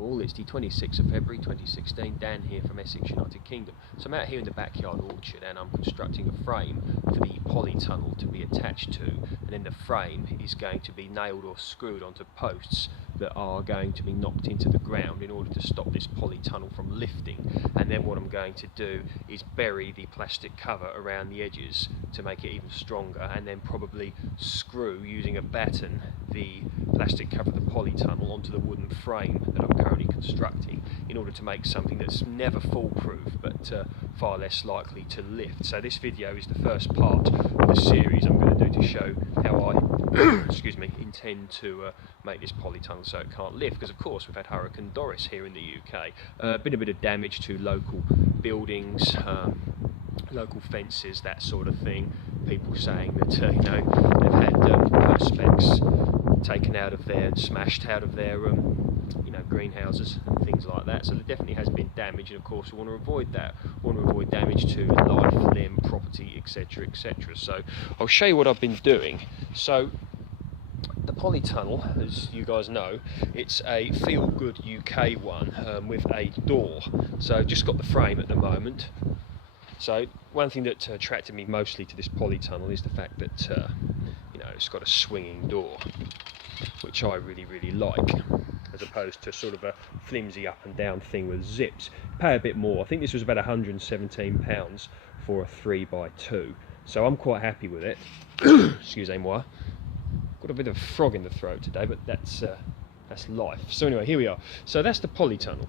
all, it's the 26th of February 2016, Dan here from Essex, United Kingdom. So I'm out here in the backyard orchard and I'm constructing a frame for the polytunnel to be attached to, and then the frame is going to be nailed or screwed onto posts that are going to be knocked into the ground in order to stop this polytunnel from lifting. And then what I'm going to do is bury the plastic cover around the edges to make it even stronger, and then probably screw, using a batten, the plastic cover of the polytunnel onto the wooden frame that I'm currently constructing in order to make something that's never foolproof but far less likely to lift. So this video is the first part of a series I'm going to do to show how I excuse me, intend to make this polytunnel so it can't lift, because of course we've had Hurricane Doris here in the UK. Been a bit of damage to local buildings, local fences, that sort of thing. People saying that you know, they've had perspex taken out of there and smashed out of their you know, greenhouses and things like that. So there definitely has been damage, and of course we want to avoid that. We want to avoid damage to life, limb, property, etc, etc. So I'll show you what I've been doing. So the polytunnel, as you guys know, it's a FeelgoodUK one with a door. So I've just got the frame at the moment. So one thing that attracted me mostly to this polytunnel is the fact that you know, it's got a swinging door, which I really like, as opposed to sort of a flimsy up and down thing with zips. Pay a bit more. I think this was about £117 for a 3x2, so I'm quite happy with it. Excusez-moi. Got a bit of a frog in the throat today, but that's life. So anyway, here we are. So that's the polytunnel.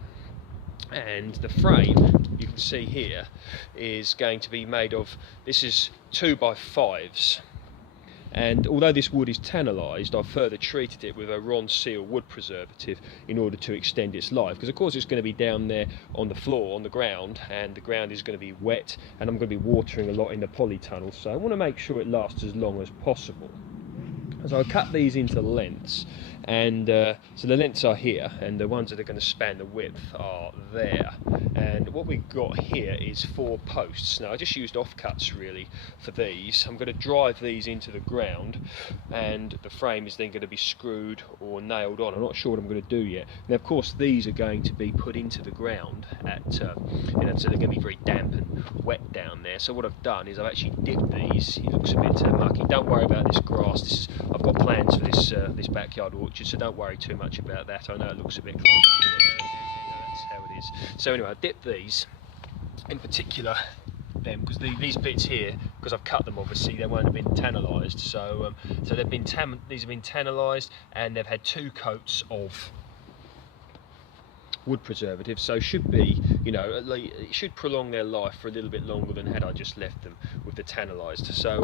And the frame, you can see here, is going to be made of, this is 2x5s, and although this wood is tannalised, I've further treated it with a Ronseal wood preservative in order to extend its life, because of course it's going to be down there on the floor, on the ground, and the ground is going to be wet, and I'm going to be watering a lot in the polytunnel, so I want to make sure it lasts as long as possible. So I cut these into lengths, and so the lengths are here, and the ones that are going to span the width are there. And what we've got here is 4 posts. Now I just used offcuts really for these. I'm going to drive these into the ground, and the frame is then going to be screwed or nailed on. I'm not sure what I'm going to do yet. Now of course these are going to be put into the ground at you know, so they're going to be very damp and wet down there. So what I've done is I've actually dipped these. It looks a bit mucky. Don't worry about this grass. This is, I've got plans for this this backyard orchard, so don't worry too much about that. I know it looks a bit clunky, but you know, that's how it is. So anyway, I dipped these, in particular them, because these bits here, because I've cut them obviously, they won't have been tannalised. So so they've been these have been tannalised, and they've had 2 coats of wood preservative, so should be, you know, it should prolong their life for a little bit longer than had I just left them with the tannalised. So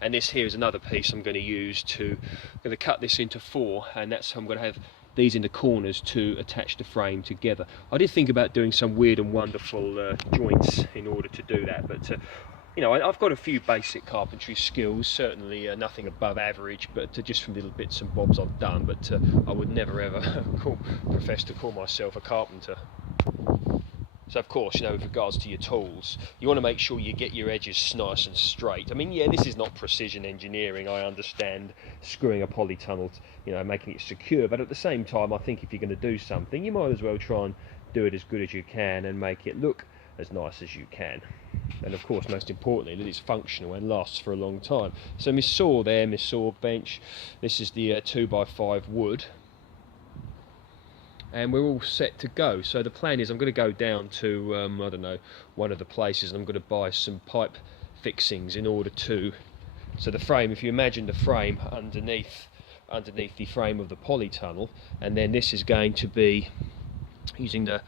and this here is another piece I'm going to use to, I'm going to cut this into 4, and that's how I'm going to have these in the corners to attach the frame together. I did think about doing some weird and wonderful joints in order to do that, but you know, I've got a few basic carpentry skills, certainly nothing above average, but just from little bits and bobs I've done, but I would never ever profess to call myself a carpenter. So of course, you know, with regards to your tools, you want to make sure you get your edges nice and straight. I mean, yeah, this is not precision engineering. I understand screwing a polytunnel, you know, making it secure, but at the same time, I think if you're going to do something, you might as well try and do it as good as you can and make it look as nice as you can. And of course, most importantly, that it's functional and lasts for a long time. So my saw there, my saw bench, this is the 2x5 wood, and we're all set to go. So the plan is I'm going to go down to I don't know, one of the places, and I'm going to buy some pipe fixings in order to, so the frame, if you imagine the frame underneath the frame of the polytunnel, and then this is going to be using the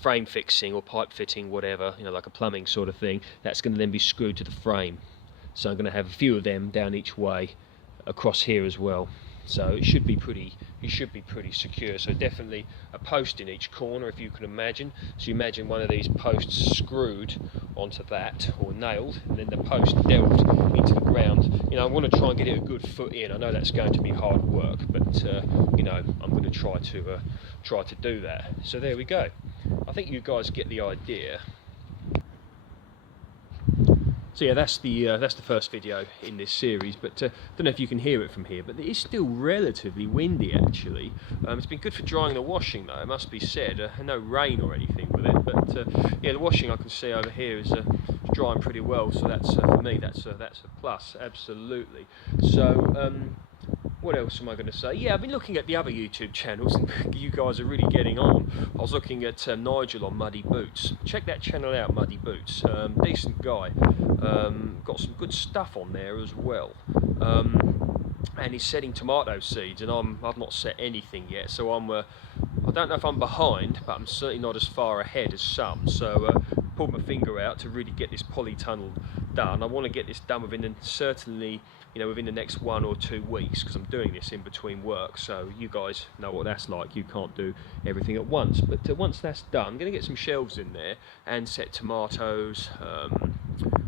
frame fixing or pipe fitting, whatever, you know, like a plumbing sort of thing, that's going to then be screwed to the frame. So I'm going to have a few of them down each way across here as well. So it should be pretty secure. So definitely a post in each corner, if you can imagine. So you imagine one of these posts screwed onto that, or nailed, and then the post delved into the ground. You know, I want to try and get it a good foot in. I know that's going to be hard work, but you know, I'm going to try to do that. So there we go. I think you guys get the idea. So yeah, that's the first video in this series, but don't know if you can hear it from here, but it is still relatively windy actually. It's been good for drying the washing though, it must be said. No rain or anything with it, but yeah, the washing I can see over here is drying pretty well, so that's for me that's a plus, absolutely. So what else am I going to say? Yeah, I've been looking at the other YouTube channels and you guys are really getting on. I was looking at Nigel on Muddy Boots. Check that channel out, Muddy Boots. Decent guy. Got some good stuff on there as well. And he's setting tomato seeds, and I've not set anything yet, so I don't know if I'm behind, but I'm certainly not as far ahead as some. So pulled my finger out to really get this polytunnel done. I want to get this done within certainly, within the next 1 or 2 weeks, because I'm doing this in between work. So you guys know what that's like. You can't do everything at once. But once that's done, I'm going to get some shelves in there and set tomatoes.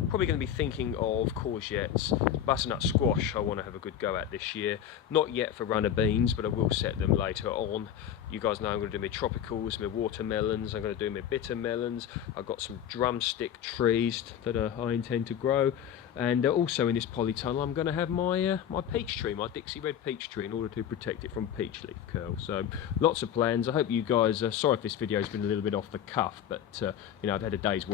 Probably going to be thinking of courgettes, butternut squash I want to have a good go at this year. Not yet for runner beans, but I will set them later on. You guys know I'm going to do my tropicals, my watermelons, I'm going to do my bitter melons. I've got some drumstick trees that I intend to grow. And also in this polytunnel I'm going to have my my peach tree, my Dixie red peach tree, in order to protect it from peach leaf curl. So lots of plans. I hope you guys, sorry if this video's been a little bit off the cuff, but I've had a day's work.